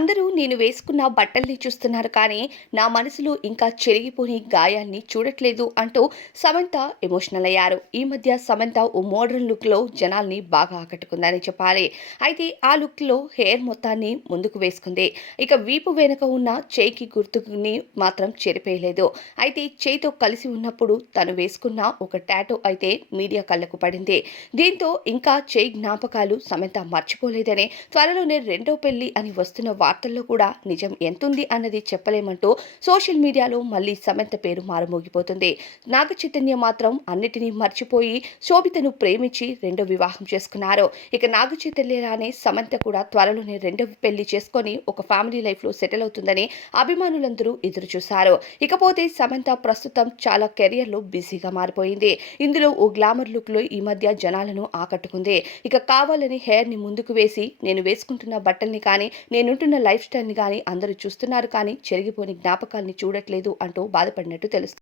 అందరూ నేను వేసుకున్న బట్టల్ని చూస్తున్నారు కానీ నా మనసులో ఇంకా చెరిగిపోని గాయాల్ని చూడట్లేదు అంటూ సమంత ఎమోషనల్ అయ్యారు. ఈ మధ్య సమంత ఓ మోడర్న్ లుక్లో జనాల్ని బాగా ఆకట్టుకుందని చెప్పాలి. అయితే ఆ లుక్లో హెయిర్ మొత్తాన్ని ముందుకు వేసుకుంది. ఇక వీపు వెనుక ఉన్న చేయికి గుర్తుని మాత్రం చెరిపేయలేదు. అయితే చేయితో కలిసి ఉన్నప్పుడు తను వేసుకున్న ఒక టాటో అయితే మీడియా కళ్ళకు పడింది. దీంతో ఇంకా చేయి జ్ఞాపకాలు సమంత మర్చిపోలేదనే త్వరలోనే రెండో పెళ్ళి అని వస్తున్న వార్తల్లో కూడా నిజం ఎంతుంది అన్నది చెప్పలేమంటూ సోషల్ మీడియాలో మళ్ళీ సమంత పేరు మారుమోగిపోతుంది. నాగ చైతన్య మాత్రం అన్నిటినీ మర్చిపోయి శోభితను ప్రేమించి రెండో వివాహం చేసుకున్నారు. ఇక నాగ చైతన్యలానే సమంత కూడా త్వరలోనే రెండో పెళ్ళి చేసుకొని ఒక ఫ్యామిలీ లైఫ్లో సెటిల్ అవుతుందని అభిమానులందరూ ఎదురు చూశారు ఇకపోతే సమంత ప్రస్తుతం చాలా కెరియర్లో బిజీగా మారిపోయింది. ఇందులో ఓ గ్లామర్ లుక్లో ఈ మధ్య జనాలను ఆకట్టుకుంది. ఇక కావాలని హెయిర్ని ముందుకు వేసి నేను వేసుకుంటున్న బట్టల్ని కానీ నేనుంటున్న లైఫ్ స్టైల్ని కానీ అందరూ చూస్తున్నారు కానీ చెరిగిపోని జ్ఞాపకాల్ని చూడట్లేదు అంటూ బాధపడినట్టు తెలుస్తుంది.